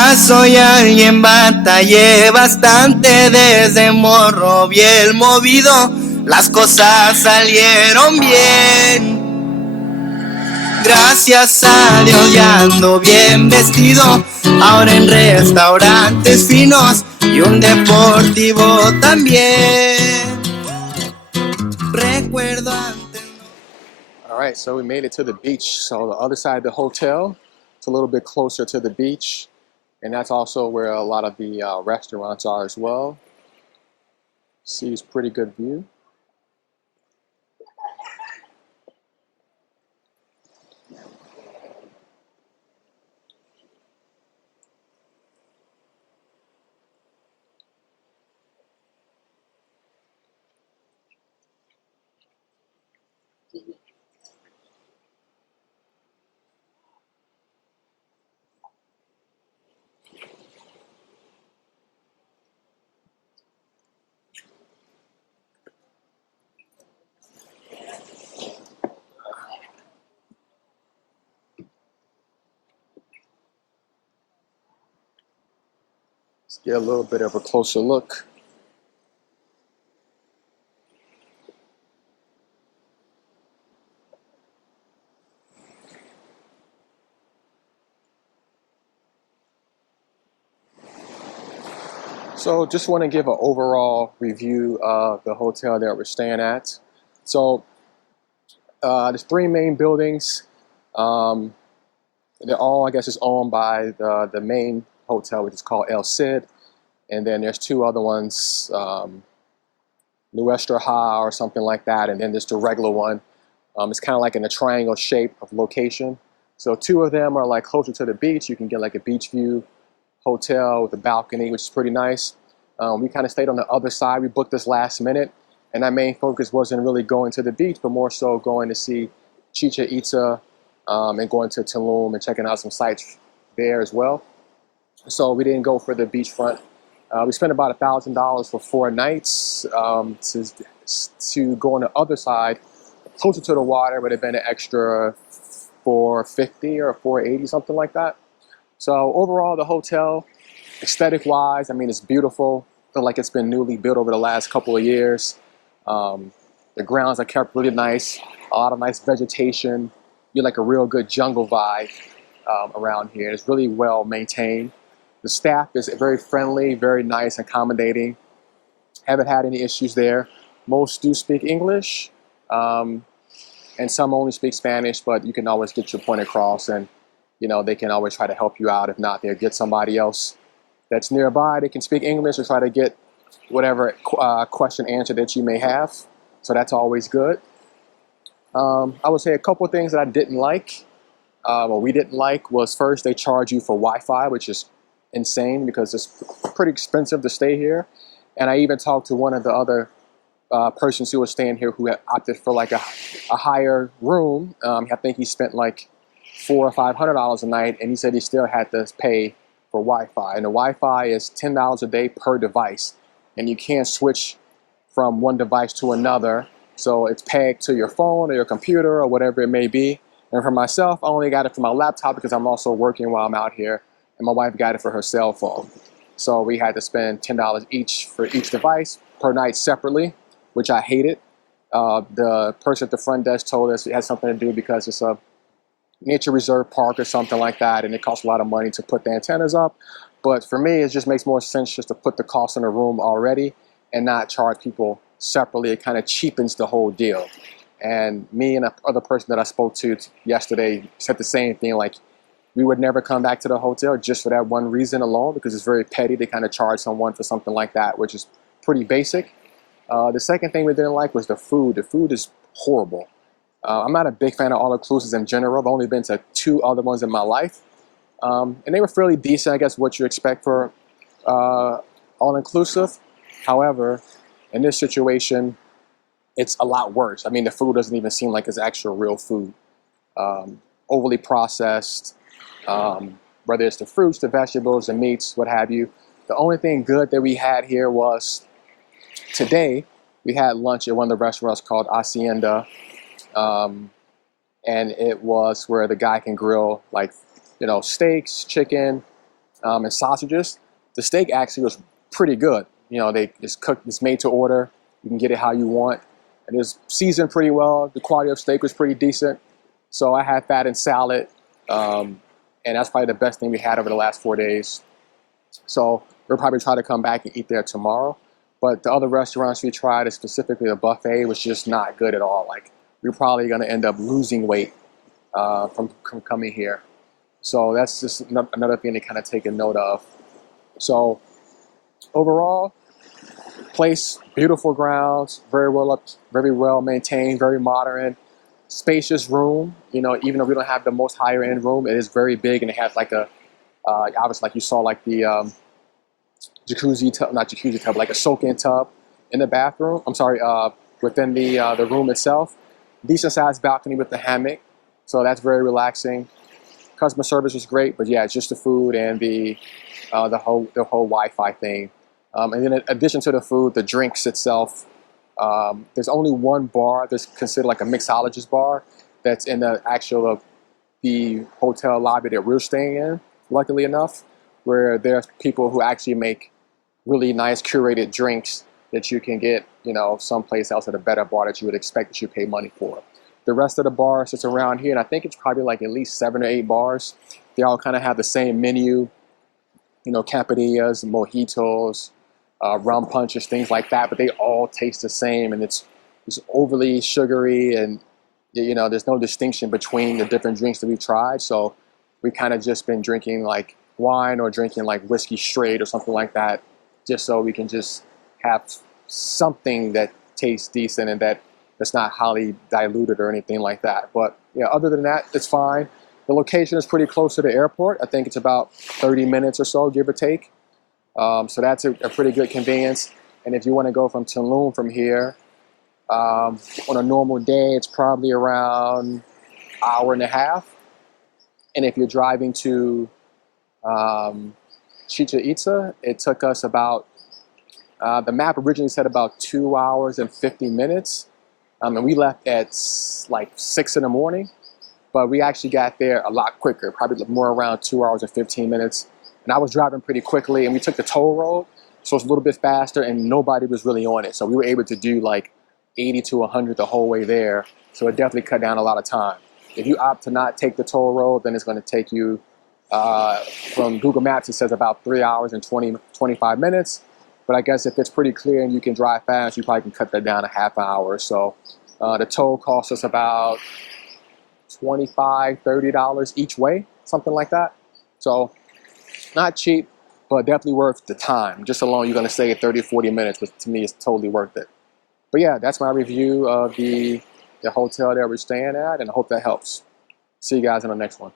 Ya soy alguien, batallé bastante desde morro bien movido. Las cosas salieron bien. Gracias a Dios ya ando bien vestido. Ahora en restaurantes finos y un deportivo también. Recuerdo antes. Alright, so we made it to the beach. So the other side of the hotel, it's a little bit closer to the beach. And that's also where a lot of the restaurants are as well. See, it's pretty good view. Let's get a little bit of a closer look. So just want to give an overall review of the hotel that we're staying at. So there's three main buildings. They're all, I guess, is owned by the main hotel, which is called El Cid. And then there's two other ones, Nuestra Ha or something like that. And then there's the regular one. It's kind of like in a triangle shape of location. So two of them are like closer to the beach. You can get like a beach view hotel with a balcony, which is pretty nice. We kind of stayed on the other side. We booked this last minute, and our main focus wasn't really going to the beach, but more so going to see Chichen Itza and going to Tulum and checking out some sites there as well. So we didn't go for the beachfront. We spent about $1,000 for 4 nights to go on the other side, closer to the water, would have been an extra $450 or $480, something like that. So overall, the hotel, aesthetic-wise, I mean, it's beautiful. I feel like it's been newly built over the last couple of years. The grounds are kept really nice. A lot of nice vegetation. You like a real good jungle vibe around here. It's really well maintained. The staff is very friendly, very nice, accommodating. Haven't had any issues there. Most do speak English, and some only speak Spanish, but you can always get your point across, and you know, they can always try to help you out. If not, they'll get somebody else that's nearby. They can speak English or try to get whatever question answered that you may have. So that's always good. I would say a couple of things that I didn't like, or we didn't like, was first, they charge you for Wi-Fi, which is insane because it's pretty expensive to stay here. And I even talked to one of the other persons who was staying here who had opted for like a higher room. I think he spent like $400 or $500 a night, and he said he still had to pay for Wi-Fi. And the Wi-Fi is $10 a day per device, and you can't switch from one device to another. So it's pegged to your phone or your computer or whatever it may be. And for myself, I only got it for my laptop because I'm also working while I'm out here, and my wife got it for her cell phone. So we had to spend $10 each for each device per night separately, which I hated. The person at the front desk told us it had something to do because it's a nature reserve park or something like that, and it costs a lot of money to put the antennas up. But for me, it just makes more sense just to put the cost in the room already and not charge people separately. It kind of cheapens the whole deal. And me and the other person that I spoke to yesterday said the same thing, like we would never come back to the hotel just for that one reason alone, because it's very petty to kind of charge someone for something like that, which is pretty basic. The second thing we didn't like was the food. The food is horrible. I'm not a big fan of all-inclusives in general. I've only been to 2 other ones in my life. And they were fairly decent, I guess, what you expect for all-inclusive. However, in this situation, it's a lot worse. I mean, the food doesn't even seem like it's actual real food. Overly processed, whether it's the fruits, the vegetables, the meats, what have you. The only thing good that we had here was today, we had lunch at one of the restaurants called Hacienda. And it was where the guy can grill, like, you know, steaks, chicken, and sausages. The steak actually was pretty good. You know, it's cooked, it's made to order. You can get it how you want. And it's seasoned pretty well. The quality of steak was pretty decent. So I had that in salad. And that's probably the best thing we had over the last 4 days. So we'll probably try to come back and eat there tomorrow. But the other restaurants we tried, specifically the buffet, was just not good at all. Like, we're probably going to end up losing weight from coming here. So that's just another thing to kind of take a note of. So overall, place, beautiful grounds, very well maintained, very modern, spacious room. You know, even though we don't have the most higher end room, it is very big, and it has like a obviously, like you saw, like the jacuzzi tub, not jacuzzi tub, like a soak-in tub in the bathroom. I'm sorry, within the room itself. Decent sized balcony with the hammock, so that's very relaxing. Customer service was great, but yeah, it's just the food and the whole Wi-Fi thing. And then in addition to the food, the drinks itself, there's only one bar that's considered like a mixologist bar that's in the actual the hotel lobby that we're staying in, luckily enough, where there's people who actually make really nice curated drinks that you can get, you know, someplace else at a better bar that you would expect that you pay money for. The rest of the bars that's around here, and I think it's probably like at least 7 or 8 bars, they all kind of have the same menu, you know, campanillas, mojitos, rum punches, things like that, but they all taste the same, and it's overly sugary, and you know, there's no distinction between the different drinks that we've tried. So we kind of just been drinking like wine or drinking like whiskey straight or something like that, just so we can just have something that tastes decent and that's not highly diluted or anything like that. But yeah, other than that, it's fine. The location is pretty close to the airport. I think it's about 30 minutes or so, give or take. So that's a pretty good convenience. And if you want to go from Tulum from here, on a normal day, it's probably around an hour. And if you're driving to Chichen Itza, it took us about, the map originally said about 2 hours and 50 minutes. And we left at like 6 in the morning, but we actually got there a lot quicker, probably more around 2 hours and 15 minutes. And I was driving pretty quickly, and we took the toll road, so it's a little bit faster, and nobody was really on it. So we were able to do like 80 to 100 the whole way there. So it definitely cut down a lot of time. If you opt to not take the toll road, then it's going to take you, from Google Maps, it says about 3 hours and 25 minutes. But I guess if it's pretty clear and you can drive fast, you probably can cut that down a half hour or so. The toll costs us about $25, $30 each way, something like that. So not cheap, but definitely worth the time. Just alone, you're going to save 30, 40 minutes, which to me is totally worth it. But yeah, that's my review of the hotel that we're staying at, and I hope that helps. See you guys in the next one.